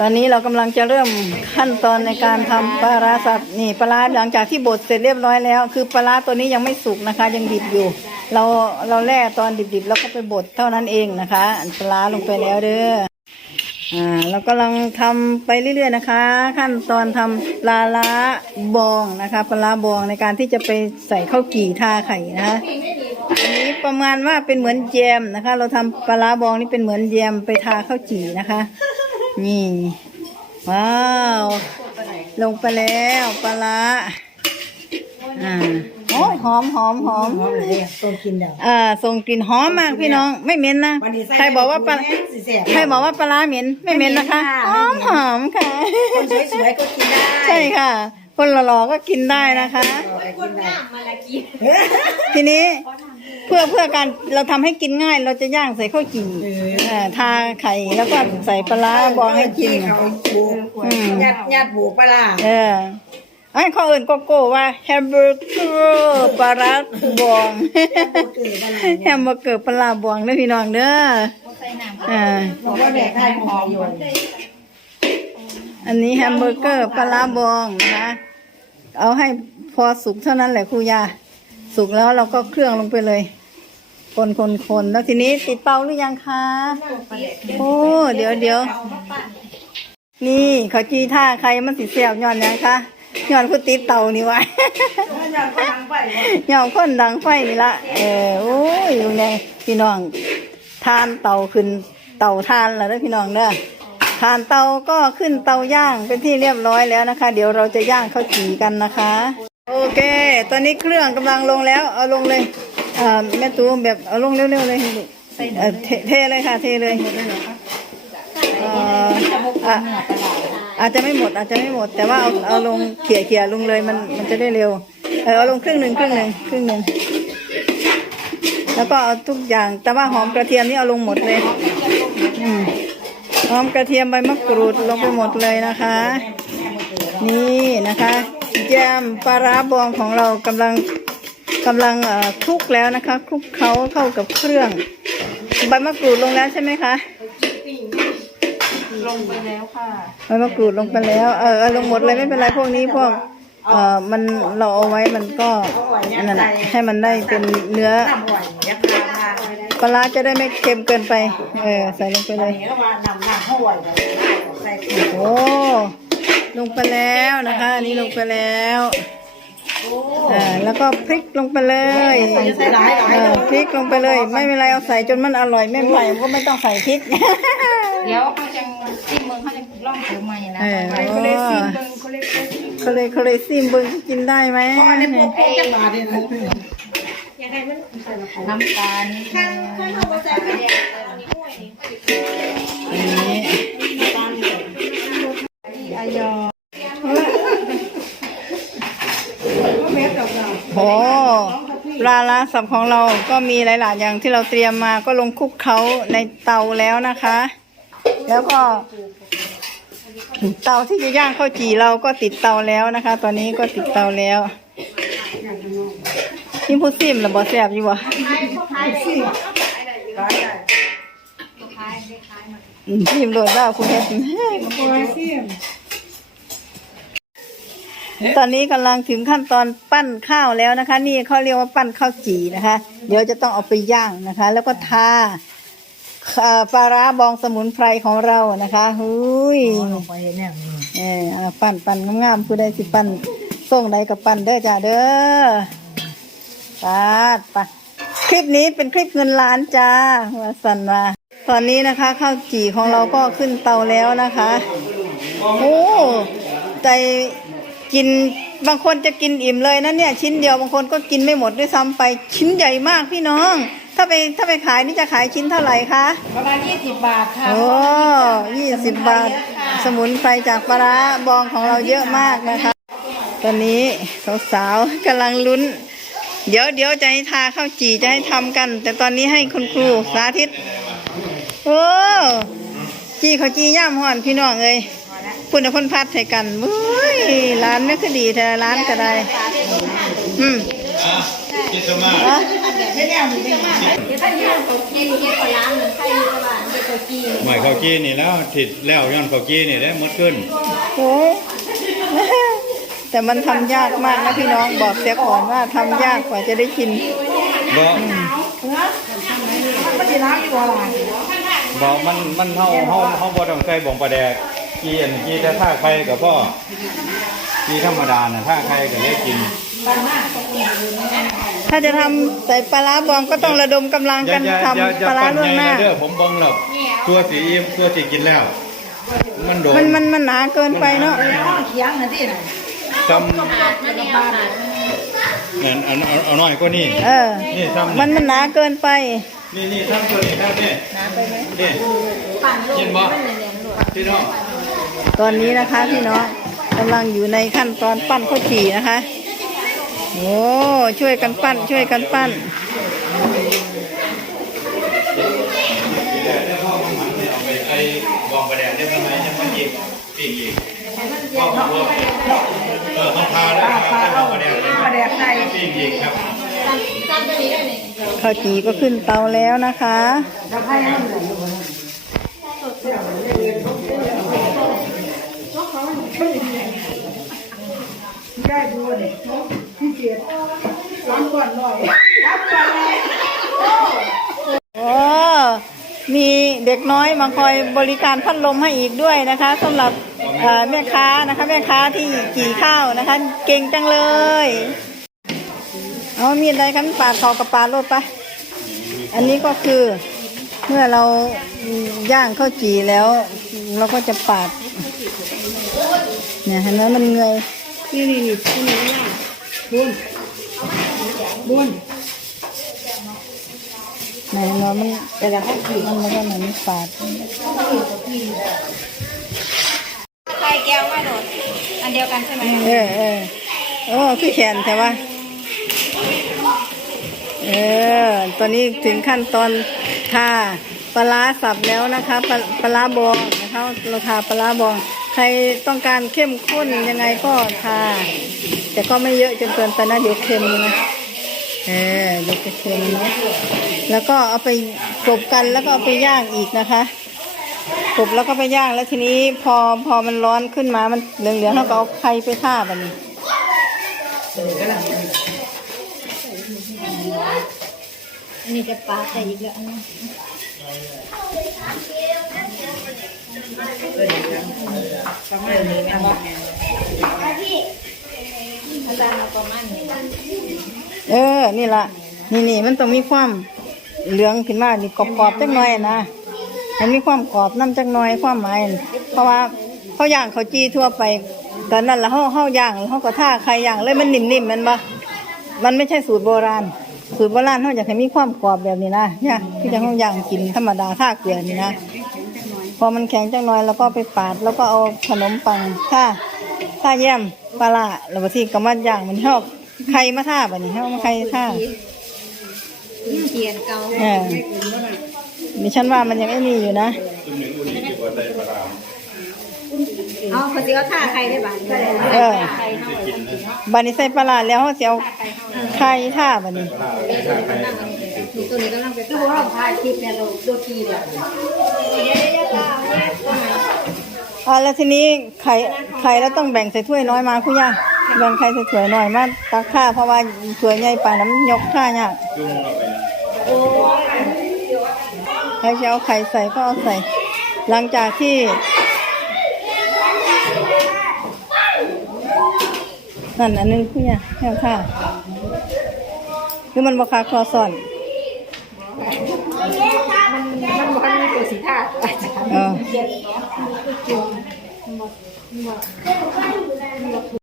ตอนนี้เรากำลังจะเริ่มขั้นตอนในการทำปลาร้าสับนี่ปลาร้าหลังจากที่บดเสร็จเรียบร้อยแล้ว คือปลาร้าตัวนี้ยังไม่สุกนะคะ ยังดิบอยู่ เราเราแล่ตอนดิบๆแล้วก็ไปบดเท่านั้นเองนะคะปลาร้าลงไปแล้วเด้ออ่าเรากำลังทำไปเรื่อยๆนะคะ ขั้นตอนทำปลาร้าบองนะคะปลาร้าบองในการที่จะไปใส่ข้าวกี่ทาไข่นะคะอันนี้ประมาณว่าเป็นเหมือนแยมนะคะ เราทำปลาร้าบองนี่เป็นเหมือนแยมไปทาข้าวจี่นะคะ นี่ ว้าว ลงไปแล้วปลาร้าอ่าโอ้ยหอมหอมหอมหอมเลยต้มกินเด้ออ่าส่งกลิ่นหอมมากพี่น้องไม่เหม็นนะวันนี้ใส่ใครบอกว่าปลาแม่สิแซ่บใครบอกว่าปลาร้าเหม็นไม่เหม็นนะคะหอมหอมค่ะคนสวยๆก็กินได้ใช่ค่ะ คนหล่อๆก็กินได้นะคะคนหน้ามาละกินทีนี้ เพื่อเพื่อการเราทำให้กินง่าย เราจะย่างใส่ข้าวจี่เอ่อทาไข่แล้วก็ใส่ปลาร้าบองให้กิน เขาปูยัดยัดปูปลาร้าเออไอ้เขาเอื่นโกโก้ว่าแฮมเบอร์เกอร์ปลาร้าบองแฮมเบอร์เกอร์ปลาร้าบองเด้อพี่น้องเด้ออ่าบอกว่าแดกไทยหอมอยู่อันนี้แฮมเบอร์เกอร์ปลาร้าบองนะคะเอาให้พอสุกเท่านั้นแหละครูยา สุกแล้วเราก็เครื่องลงไปเลย คนคนคนแล้วทีนี้ติดเตาหรือยังคะ โอ้ เดี๋ยวเดี๋ยวนี่เขาจีท่าใครมันสิเสียบย้อนยังคะย้อนผู้ติดเตานี่ไว้ย้อนคนดังไฟนี่ละเออโอ้ยอยู่ในพี่น้องทานเตาขึ้นเตาทานแล้วเด้อพี่น้องเด้อทานเตาก็ขึ้นเตาย่างเป็นที่เรียบร้อยแล้วนะคะ เดี๋ยวเราจะย่างข้าวจี่กันนะคะ โอเค ตอนนี้เครื่องกำลังลงแล้ว เอาลงเลยอ่อแม่ตูมแบบเอาลงเร็วๆเลยเอ่อเทเทเลยค่ะ เทเลยเอ่ออะอาจจะไม่หมดอาจจะไม่หมด แต่ว่าเอาเอาลงเขี่ยเขี่ยลงเลยมันมันจะได้เร็ว เออเอาลงครึ่งหนึ่งครึ่งหนึ่งครึ่งหนึ่งแล้วก็เอาทุกอย่าง แต่ว่าหอมกระเทียมนี่เอาลงหมดเลยอืมหอมกระเทียมใบมะกรูดลงไปหมดเลยนะคะ นี่นะคะ ยมปลาร้าบองของเรากำลังกำลังเอ่อคลุกแล้วนะคะคลุกเขาเข้ากับเครื่องใบมะกรูดลงแล้วใช่ไหมคะลงไปแล้วค่ะใบมะกรูดลงไปแล้ว เออเอาลงหมดเลยไม่เป็นไรพวกนี้พวกเอ่อมันเราเอาไว้มันก็นั่นแหละให้มันได้เป็นเนื้อน้ำหวานยัดทาทาปลาร้าจะได้ไม่เค็มเกินไป เออใส่ลงไปเลยนี่ก็ว่าน้ำน้ำห้วยใส่โอ้ ลงไปแล้วนะคะอันนี้ลงไปแล้วอ่าแล้วก็พริกลงไปเลยใส่หลายหลายเออพริกลงไปเลย ไม่เป็นไรเอาใส่จนมันอร่อยไม่ใส่ก็ไม่ต้องใส่พริก เดี๋ยวเขาจะที่เมืองเขาจะล่องถือใหม่นะเออ เขาเลยซีเมืองเขาเลยเขาเลยเขาเลยซิมเบิ้งกินได้ไหมอันนี้พวกจังหวัดเนี่ยนะน้ำตาลนิดนึงอ ลาลาสับของเราก็มีหลาย ๆ อย่างที่เราเตรียมมาก็ลงคลุกเขาในเตาแล้วนะคะ แล้วก็ เตาที่จะย่างข้าวจี่เราก็ติดเตาแล้วนะคะ ตอนนี้ก็ติดเตาแล้วนี่พูดซิมหรือบอแซบอยู่วะซิมโดดว่าคุณเพชร ตอนนี้กำลังถึงขั้นตอนปั้นข้าวแล้วนะคะ นี่เขาเรียกว่าปั้นข้าวจี่นะคะ เดี๋ยวจะต้องเอาไปย่างนะคะ แล้วก็ทาเอ่อปลาร้าบองสมุนไพรของเรานะคะหุยลงไปเนี่ยเออเอาปั่นปั่นงามๆผู้ใดสิปั่นส่งใดกับปั่นเด้อจ้าเด้อปาดปะคลิปนี้เป็นคลิปเงินล้านจ้าว่าสันว่าตอนนี้นะคะข้าวจี่ของเราก็ขึ้นเตาแล้วนะคะโอ้ใจ กินบางคนจะกินอิ่มเลยนะเนี่ย ชิ้นเดียวบางคนก็กินไม่หมดด้วยซ้ำไปชิ้นใหญ่มากพี่น้อง ถ้าไปถ้าไปขายนี่จะขายชิ้นเท่าไหร่คะประมาณยี่สิบบาทค่ะโอ้ยี่สิบบาท สมุนไพรจากปลาร้าบองของเราเยอะมากนะคะ ตอนนี้สาวๆกำลังลุ้น เดี๋ยวเดี๋ยวจะให้ทาข้าวจี่จะให้ทำกัน แต่ตอนนี้ให้คุณครูสาธิต โอ้จีเขาจีย่ามห่อนพี่น้องเอ้ย พุ่นเอาพ่นพัดให้กันเว้ยร้านไม่คือดีแต่ร้านก็ได้ อืมคิดซะมากนะให้แนวนี้ไม่ข้าวกี้นี่แล้วถิดแล้วย้อนข้าวกี้นี่ได้หมดขึ้นเฮ้แต่มันทำยากมากนะพี่น้องบอกเสียก่อนว่าทำยากกว่าจะได้กินบอยู่อะไรบ่มันมันเฮาเฮาเฮาบ่ต้องใส่บ่งปลาแดก กี้อันกี้แต่ถ้าใครกับพ่อกี้ธรรมดาน่ะถ้าใครก็ได้กินถ้าจะทำใส่ปลาร้าบองก็ต้องระดมกำลังอย่ากันอย่าทอย่าอย่าำปลาร้าปั่นล่วงใหหญ่น้านะเด้อผมเบิ่งแล้วตัวสีอิ่มตัวสีกินแล้ว มันโดนมันมันมันหนาเกินไปเนาะเคียงนั่นที่ไหนซ้ำเหมือนเอาเอาเอาน้อยกว่านี้เออ นี่ซ้ำมันมันหนาเกินไป นี่นี่ซ้ำตัวนี้ครับนี่นี่เห็นบ่พี่น้อง ตอนนี้นะคะพี่น้องกำลังอยู่ในขั้นตอนปั้นข้าวจี่นะคะโอ้ช่วยกันปั้น ช่วยกันปั้นได้พ่อมันมันเนี่ยเอาไปไอ้บองประแดงได้ทำไมยังมันอีกปีกอีกพ่อผมว่าเออต้องพาแล้วพาแล้วประแดงปมาแดกใส่ปีกอีกครับข้าวจี่ก็ขึ้นเตาแล้วนะคะ ได้ดูนี่พี่เกียรติร้อนก่อนหน่อยรับก่อนเลยโอ้มีเด็กน้อยมาคอยบริการพัดลมให้อีกด้วยนะคะสำหรับแม่ค้านะคะแม่ค้าที่กี่ข้าวนะคะ เก่งจังเลยเอามีอะไรกันปาดเขากับปาดรถไปะอันนี้ก็คือเมื่อเราย่างข้าวจี่แล้ว เราก็จะปาดเนี่ยเห็นไหมมันเงย นี่นี่นี่นี่นี่บุญบุญไหนเนาะมันแต่ละข้าวจี่มันแล้วก็เหมือนปาดใครแก้วมาโดดอันเดียวกันใช่ไหมเออเออโอ้คือแขนแต่ว่าเออตอนนี้ถึงขั้นตอนทาปลาร้าสับแล้วนะคะปลาปลาร้าบองนะคะเราทาปลาร้าบอง ใครต้องการเข้มข้นยังไงก็ทาแต่ก็ไม่เยอะจนเกินไปนะเดี๋ยวเค็มนะเออเดี๋ยวจะเค็มนะแล้วก็เอาไปกลบกันแล้วก็เอาไปย่างอีกนะคะกลบแล้วก็ไปย่างแล้วทีนี้พอพอมันร้อนขึ้นมามันเหลืองๆเราก็เอาไข่ไปท่าบันนี้อันนี้จะปลาใส่อีกแล้วอันนี้ อาจารย์เอาประมาณนี้เออ นี่ละนี่นี่มันต้องมีความเหลืองขึ้นมานี่กรอบๆจักหน่อยนะ มันมีความกรอบน้ำจักหน่อยความหมายน่เพราะว่าเขาย่างเขาจีทั่วไปตอนนั้นละเขาเขาย่างเขาก็ท่าใครย่างเลยมันนิ่มๆมันบ่มันไม่ใช่สูตรโบราณ สูตรโบราณเขาอยากให้มีความกรอบแบบนี้นะเนี่ยที่จะเขาย่างกินธรรมดาท่าเกลือนี่นะ พอมันแข็งจักหน่อยแล้วก็ไปปาด แล้วก็เอาขนมปังท่าท่าแย้มปลาละแล้วบางทีก็มาย่างมันชอบไข่มาท่าแบบนี้เขามาไข่ท่าเทียนเกาเออดิฉันว่ามันยังไม่มีอยู่นะเอาเขาจะเอาท่าใครได้บ้างเออใครเข้าไปทำกินเนาะบันนี้ใส่ปลาร้าแล้วเขาจะเอาไข่ท่าบันนี้นี่ตัวนี้กำลังไปดูว่าพายคลิปเนี่ยเราดูทีเนี่ย อ่าแล้วทีนี้ไข่ไข่แล้วต้องแบ่งใส่ถ้วยน้อยมาคุณย่าแบ่งไข่ใส่ถ้วยน้อยมาตักข้าเพราะว่าถ้วยใหญ่ป่าน้ำยกข้าเนี่ยากใครจะเอาไข่ใส่ก็เอาใส่ หลังจากที่ นั่นอันนึงคุณย่าแค่ค่ะคือมันบอคาคอสอนมันมีตัวสีท่า เออ